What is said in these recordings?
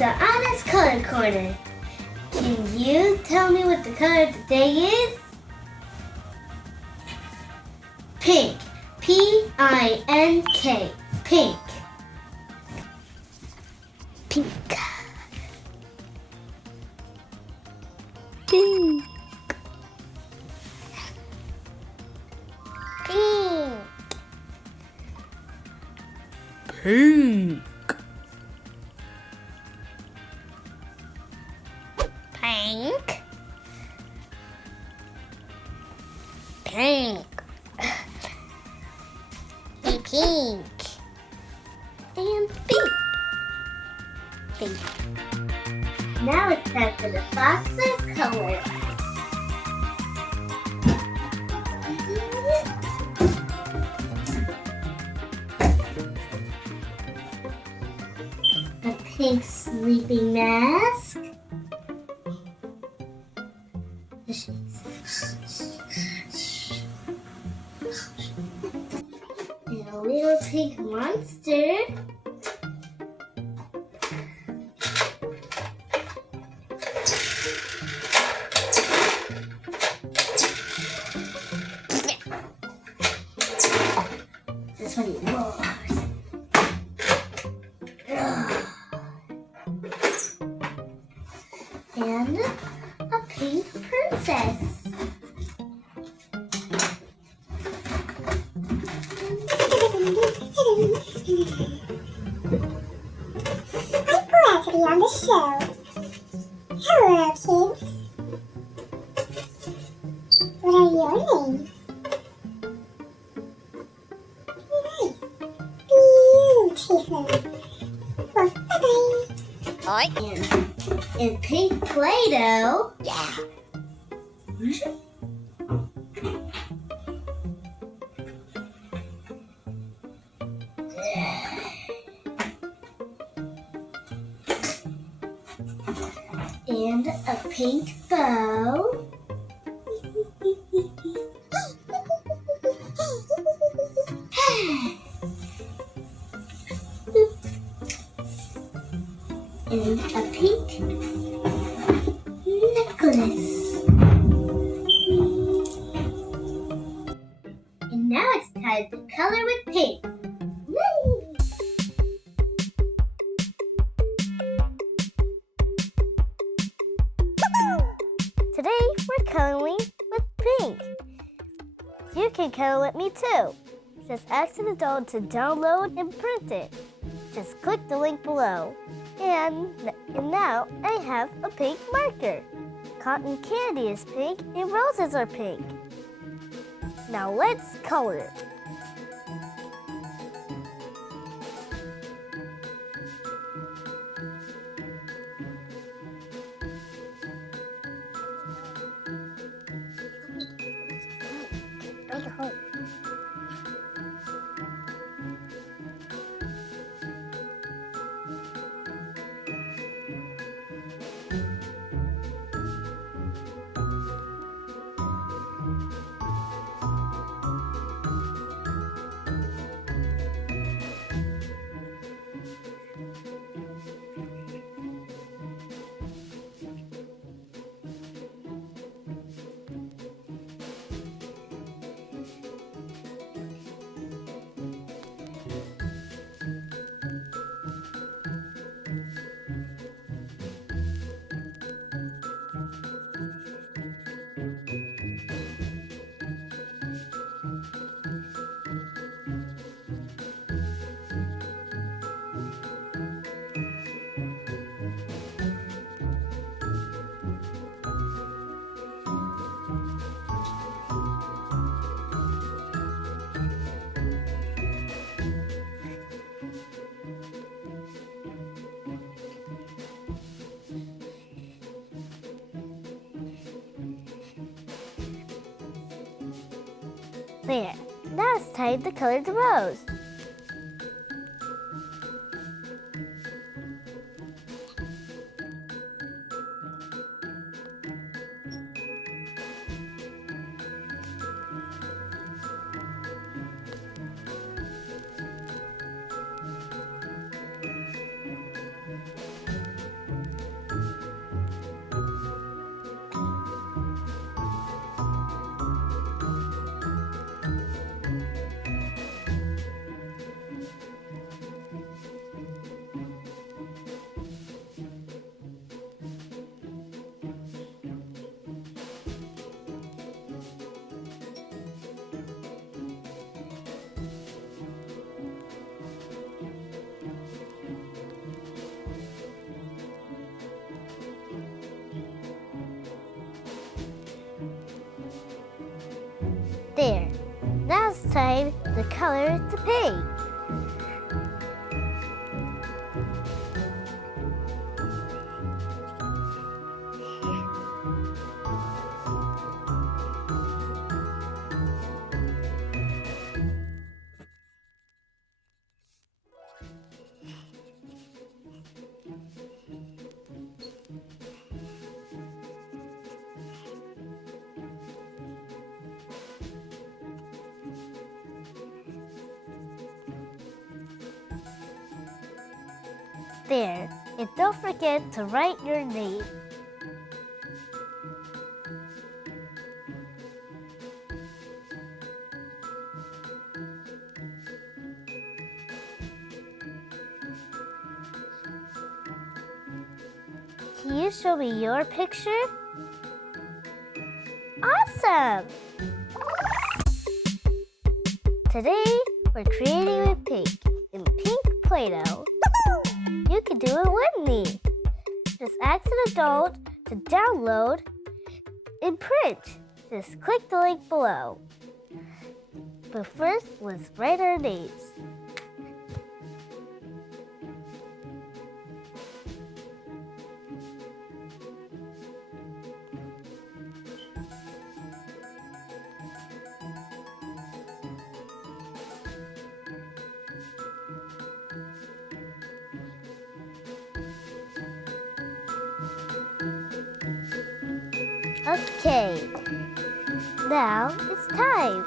to Anna's Color Corner. Can you tell me what the color of the day is? Pink. P-I-N-K. Pink. Pink. Pink. Pink. Pink. Pink. Pink. Pink. And pink. Pink. Now it's time for the box of color. A pink sleeping mask. And a little pink monster. This one roars. And a pink princess. I'm glad to be on the show. Hello, kids. What are your names? Nice. Beautiful. Well, bye-bye. And pink Play-Doh. Yeah. And a pink bow. And a pink necklace. And now it's time to color with pink. Woo! Today we're coloring with pink. You can color with me too. Just ask an adult to download and print it. Just click the link below. And now I have a pink marker. Cotton candy is pink and roses are pink. Now let's color it. Break a hole. There. Now it's time to color the rose. There. Now it's time to color the pig. There. And don't forget to write your name. Can you show me your picture? Awesome! Today, we're creating a pig in pink Play-Doh. You can do it with me. Just ask an adult to download and print. Just click the link below. But first, let's write our names. Okay, now it's time.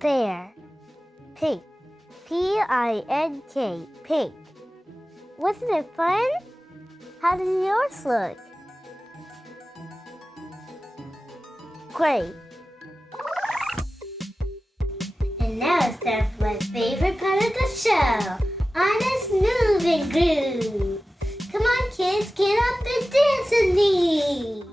There. Pink. P-I-N-K. Pink. Wasn't it fun? How does yours look? Great. And now it's time for my favorite part of the show, Ahna's Move and Groove. Come on, kids, get up and dance with me.